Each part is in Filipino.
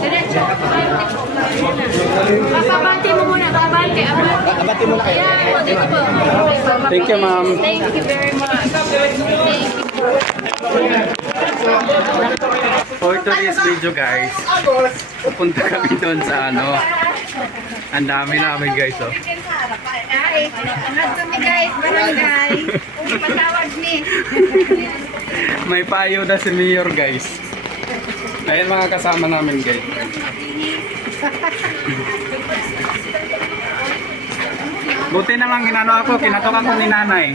Diretso. Papabante mo muna, babante. Abati mo na kayo. Ayan, dito po. Thank you, ma'am. Thank you very much. Thank you. For today's video guys, pupunta kami doon sa ano. Ang dami namin guys oh. Ay, angat kami guys, barangay. Patawag ni. May payo na si Mayor guys. Ayan mga kasama namin guys. Buti na lang ginano ako, kinatokan ko ni nanay.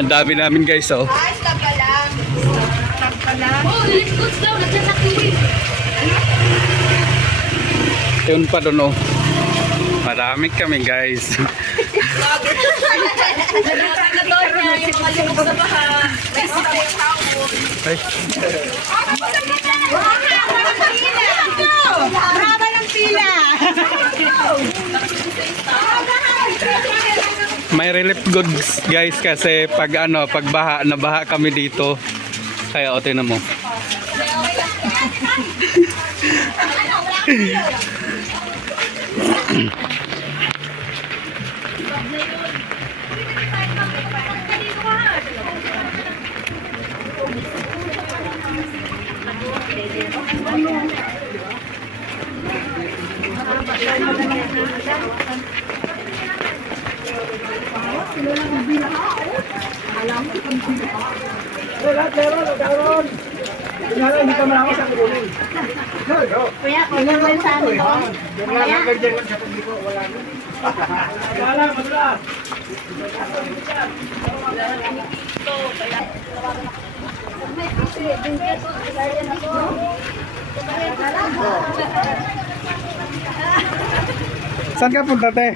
Ang dami namin guys oh. Ay, stop ka lang. Stop ka lang. Oh, let's go daw. Nagsasakirin. Yun pa doon oh. Marami kami guys. Ay. Haba ng pila. May relief goods guys kasi pag ano, pag baha, nabaha kami dito. Kaya o tinan mo. Kuya, kung naman sa ano to? Saan ka punta te?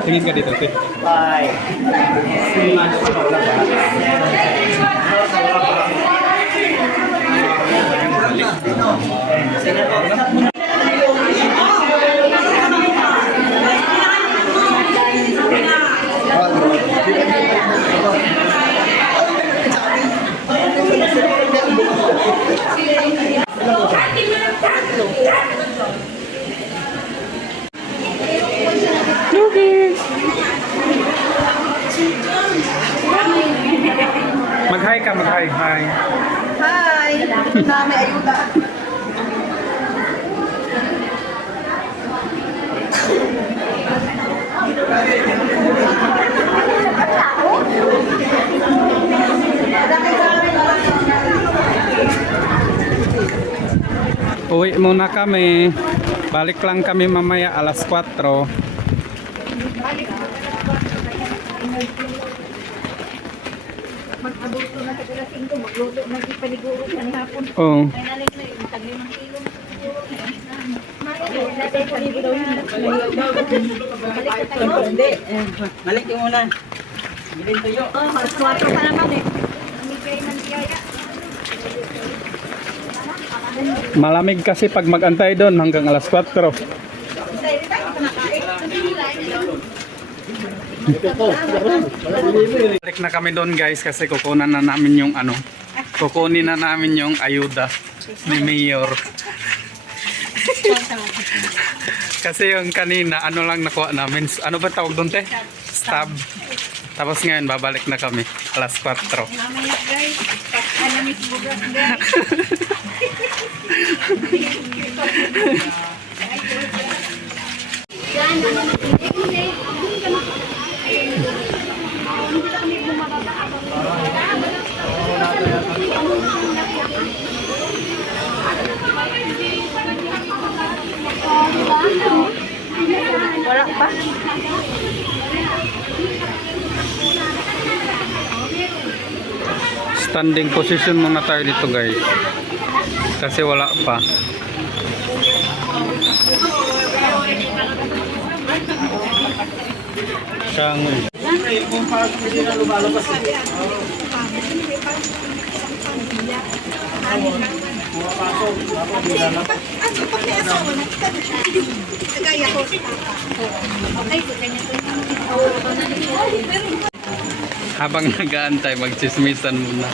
Tingin ka dito te. Bye. Mag-hi ka, mag-hi. Hi. Hi! Dami ayuda. Uwi muna kami. Balik lang kami mamaya alas 4. Mag-abuto na sa pila 5, magluto na si paniguro sa hapon. Oo. Ay naling na yung tagli ng kilo. Balik yung una. Bilhin tuyo. Oh, alas 4 pa naman eh. Namigay ng biyaya. Malamig kasi pag mag-antay doon hanggang alas 4. Balik na kami doon guys kasi kukunan na namin yung ano. Kukunin na namin yung ayuda ni Mayor. Kasi yung kanina ano lang nakuha namin. Ano ba tawag doon te? Stab. Tapos ngayon babalik na kami alas 4. Mamaya guys, alamis bugas guys. Wala pa. Standing position muna tayo dito guys. Kasi wala pa. Kang Kung parang hindi na lumalabas. habang nag-aantay, magchismisan muna.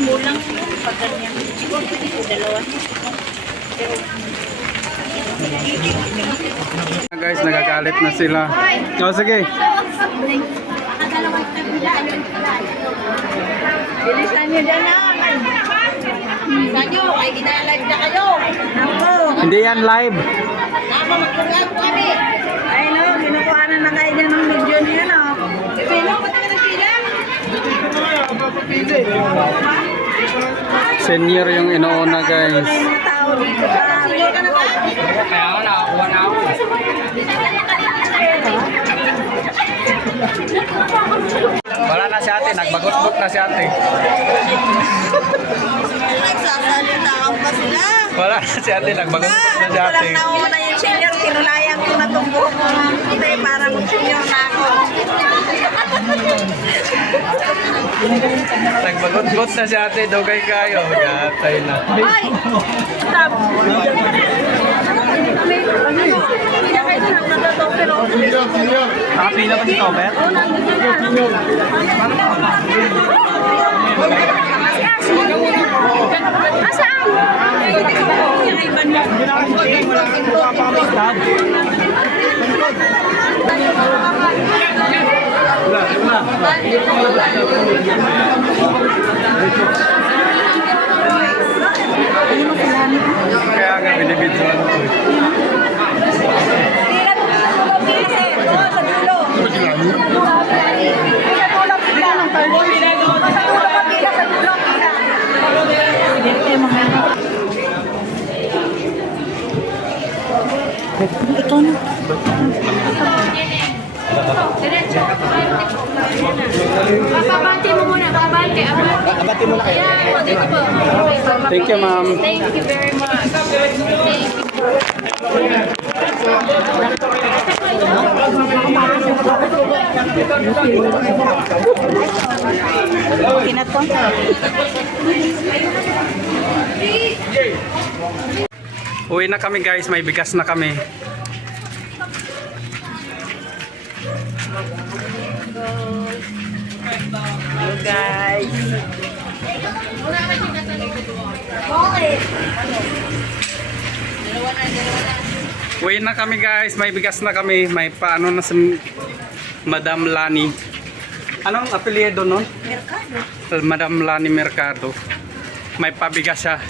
Mulang pag ganyan. Siguro pwede ko dalawa. Guys, nagagalit na sila. O, sige. Bilisan nyo dyan na. Bilisan nyo, ay ginalive na kayo. Ako. Hindi yan live. Tama, mag-live kami. Ay no, kinukuha na kayo dyan ng video niyo, no? Pino, pati ka nagpila? Senior yung inuuna, guys. Yung mga tao dito sa Senior ka na ba? Kaya ako nakakuha na ako. Wala na si ate, nagbagot-bot na si ate. nagsasalita pa sila. Wala na si ate, nagbagot-bot na si Ito ate. lang nauna yung senior, kinulayan ko na itong buhok ko. Kasi para mag-senior na ako. Nagbagot-bot na si ate, dugay kayo. Gatay na. Ay! Stop! Nakapila ba si Tomer? Kaya nga binibidyoan ko. Babante mo muna, babante. Abati mo na kayo. Ayan, dito po. Thank you, ma'am. Thank you very much. Thank you. Kinaton. Uwi na kami, guys. May bigas na kami. Hello guys. Uwi na kami, guys. May bigas na kami. May paano na si Madam Lani. Anong apelyido nun? Mercado. Madam Lani Mercado. May pabigas siya.